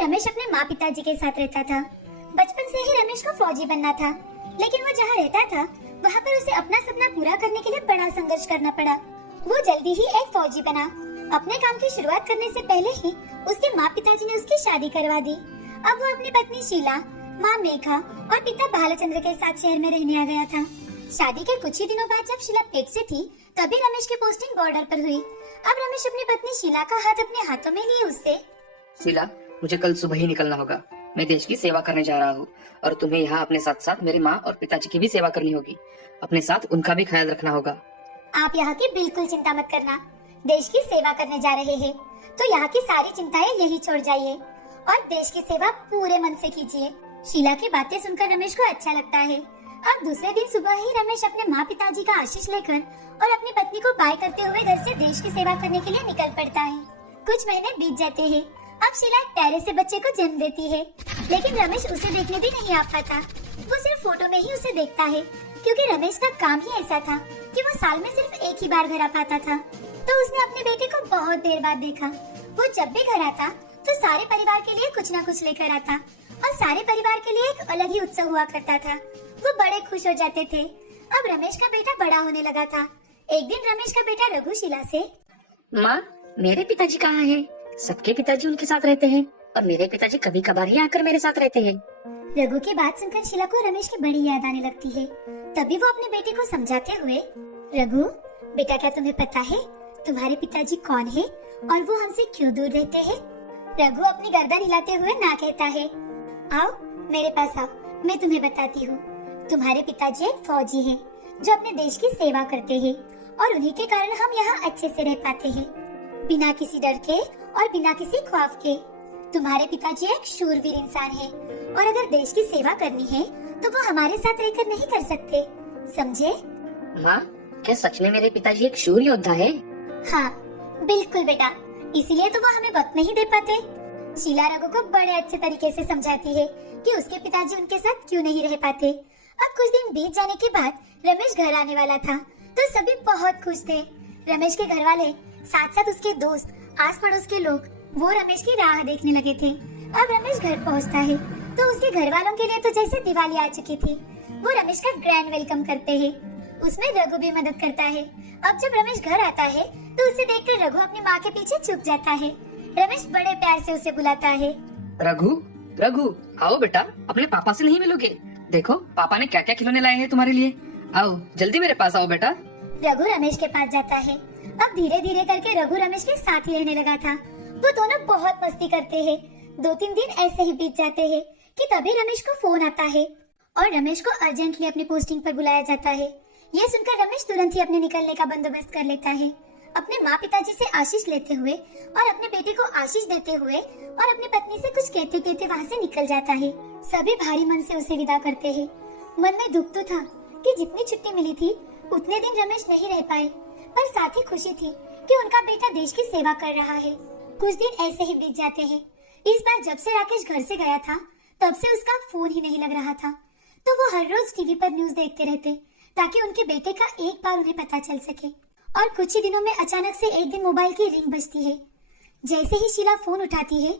रमेश अपने माँ पिताजी के साथ रहता था। बचपन से ही रमेश को फौजी बनना था, लेकिन वो जहाँ रहता था वहाँ पर उसे अपना सपना पूरा करने के लिए बड़ा संघर्ष करना पड़ा। वो जल्दी ही एक फौजी बना। अपने काम की शुरुआत करने से पहले ही उसके माँ पिताजी ने उसकी शादी करवा दी। अब वो अपनी पत्नी शीला, माँ मेघा और पिता भालचंद्र के साथ शहर में रहने आ गया था। शादी के कुछ ही दिनों बाद जब शीला पेट से थी तभी रमेश की पोस्टिंग बॉर्डर पर हुई। अब रमेश अपनी पत्नी शीला का हाथ अपने हाथों में लिए उससे, शीला, मुझे कल सुबह ही निकलना होगा। मैं देश की सेवा करने जा रहा हूँ और तुम्हें यहाँ अपने साथ साथ मेरी माँ और पिताजी की भी सेवा करनी होगी। अपने साथ उनका भी ख्याल रखना होगा। आप यहाँ की बिल्कुल चिंता मत करना। देश की सेवा करने जा रहे हैं तो यहाँ की सारी चिंताएं यही छोड़ जाइए और देश की सेवा पूरे मन से कीजिए। शीला की बातें सुनकर रमेश को अच्छा लगता है। अब दूसरे दिन सुबह ही रमेश अपने माँ पिताजी का आशीष लेकर और अपनी पत्नी को बाय करते हुए घर से देश की सेवा करने के लिए निकल पड़ता है। कुछ महीने बीत जाते हैं। अब शीला एक प्यारे से बच्चे को जन्म देती है, लेकिन रमेश उसे देखने भी नहीं आ पाता। वो सिर्फ फोटो में ही उसे देखता है, क्योंकि रमेश का काम ही ऐसा था कि वो साल में सिर्फ एक ही बार घर आ पाता था। तो उसने अपने बेटे को बहुत देर बाद देखा। वो जब भी घर आता तो सारे परिवार के लिए कुछ न कुछ लेकर आता और सारे परिवार के लिए एक अलग ही उत्सव हुआ करता था। वो बड़े खुश हो जाते थे। अब रमेश का बेटा बड़ा होने लगा था। एक दिन रमेश का बेटा रघु शीला से, माँ, मेरे पिताजी कहाँ हैं? सबके पिताजी उनके साथ रहते हैं और मेरे पिताजी कभी कभार ही आकर मेरे साथ रहते हैं। रघु की बात सुनकर शीला को रमेश की बड़ी याद आने लगती है। तभी वो अपने बेटे को समझाते हुए, रघु बेटा, क्या तुम्हें पता है तुम्हारे पिताजी कौन है और वो हमसे क्यों दूर रहते हैं? रघु अपनी गर्दन हिलाते हुए ना कहता है। आओ मेरे पास आओ, मैं तुम्हें बताती हूँ। तुम्हारे पिताजी एक फौजी हैं, जो अपने देश की सेवा करते हैं और उन्हीं के कारण हम यहाँ अच्छे से रह पाते हैं, बिना किसी डर के और बिना किसी खौफ के। तुम्हारे पिताजी एक शूरवीर इंसान है और अगर देश की सेवा करनी है तो वो हमारे साथ रहकर नहीं कर सकते, समझे? माँ, क्या सच में मेरे पिताजी एक शूर योद्धा है? हाँ बिल्कुल बेटा, इसीलिए तो वो हमें वक्त नहीं दे पाते। शीला रघु को बड़े अच्छे तरीके से समझाती है कि उसके पिताजी उनके साथ क्यों नहीं रह पाते। अब कुछ दिन बीत जाने के बाद रमेश घर आने वाला था तो सभी बहुत खुश थे। रमेश के घर वाले, साथ साथ उसके दोस्त, आस पड़ोस के लोग, वो रमेश की राह देखने लगे थे। अब रमेश घर पहुंचता है तो उसके घर वालों के लिए तो जैसे दिवाली आ चुकी थी। वो रमेश का ग्रैंड वेलकम करते हैं। उसमें रघु भी मदद करता है। अब जब रमेश घर आता है तो उसे देखकर रघु अपनी माँ के पीछे छुप जाता है। रमेश बड़े प्यार से उसे बुलाता है, रघु, रघु, आओ बेटा, अपने पापा से नहीं मिलोगे? देखो पापा ने क्या क्या खिलौने लाए हैं तुम्हारे लिए। आओ जल्दी मेरे पास आओ बेटा। रघु रमेश के पास जाता है। अब धीरे धीरे करके रघु रमेश के साथ ही रहने लगा था। वो दोनों बहुत मस्ती करते हैं। 2-3 दिन ऐसे ही बीत जाते हैं कि तभी रमेश को फोन आता है और रमेश को अर्जेंटली अपनी पोस्टिंग पर बुलाया जाता है। यह सुनकर रमेश तुरंत ही अपने निकलने का बंदोबस्त कर लेता है। अपने माँ पिताजी से आशीष लेते हुए और अपने बेटे को आशीष देते हुए और अपनी पत्नी से कुछ कहते कहते वहाँ से निकल जाता है। सभी भारी मन से उसे विदा करते हैं। मन में दुख तो था कि जितनी छुट्टी मिली थी उतने दिन रमेश नहीं रह पाए, पर साथ ही खुशी थी कि उनका बेटा देश की सेवा कर रहा है। कुछ दिन ऐसे ही बीत जाते हैं। इस बार जब से राकेश घर से गया था तब से उसका फोन ही नहीं लग रहा था। तो वो हर रोज टीवी पर न्यूज देखते रहते ताकि उनके बेटे का एक बार उन्हें पता चल सके। और कुछ ही दिनों में अचानक से एक दिन मोबाइल की रिंग बजती है। जैसे ही शीला फोन उठाती है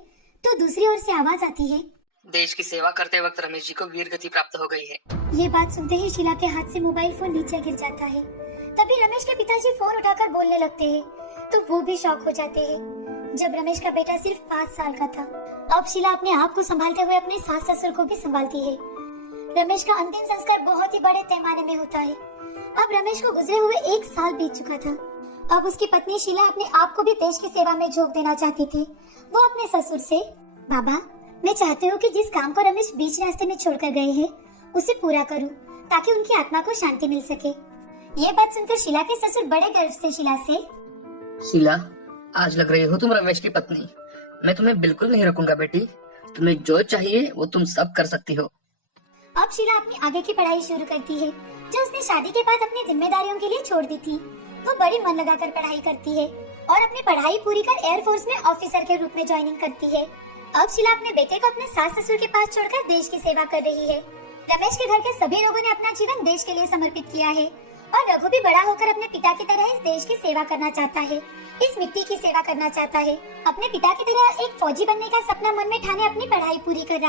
तो दूसरी ओर से आवाज आती है, देश की सेवा करते वक्त रमेश जी को वीर गति प्राप्त हो गई है। ये बात सुनते ही शीला के हाथ से मोबाइल फोन नीचे गिर जाता है। तभी रमेश के पिताजी फोन उठाकर बोलने लगते हैं तो वो भी शॉक हो जाते हैं। जब रमेश का बेटा सिर्फ 5 साल का था। अब शीला अपने आप को संभालते हुए अपने सास ससुर को भी संभालती है। रमेश का अंतिम संस्कार बहुत ही बड़े पैमाने में होता है। अब रमेश को गुजरे हुए 1 साल बीत चुका था। अब उसकी पत्नी शीला अपने आप को भी देश की सेवा में झोंक देना चाहती थी। वो अपने ससुर से, बाबा, मैं चाहती हूँ कि जिस काम को रमेश बीच रास्ते में छोड़कर गए हैं उसे पूरा करूँ ताकि उनकी आत्मा को शांति मिल सके। ये बात सुनकर शीला के ससुर बड़े गर्व से शीला से, शीला, आज लग रही हो तुम रमेश की पत्नी। मैं तुम्हें बिल्कुल नहीं रोकूंगा बेटी। तुम्हें जो चाहिए वो तुम सब कर सकती हो। अब शीला अपनी आगे की पढ़ाई शुरू करती है, जो उसने शादी के बाद अपनी जिम्मेदारियों के लिए छोड़ दी थी। वो बड़ी मन लगाकर पढ़ाई करती है और अपनी पढ़ाई पूरी कर एयरफोर्स में ऑफिसर के रूप में ज्वाइनिंग करती है। अब शीला अपने बेटे को अपने सास ससुर के पास छोड़कर देश की सेवा कर रही है। रमेश के घर के सभी लोगों ने अपना जीवन देश के लिए समर्पित किया है और रघु भी बड़ा होकर अपने पिता की तरह इस देश की सेवा करना चाहता है। इस मिट्टी की सेवा करना चाहता है। अपने पिता की तरह एक फौजी बनने का सपना मन में ठाने अपनी पढ़ाई पूरी कर रहा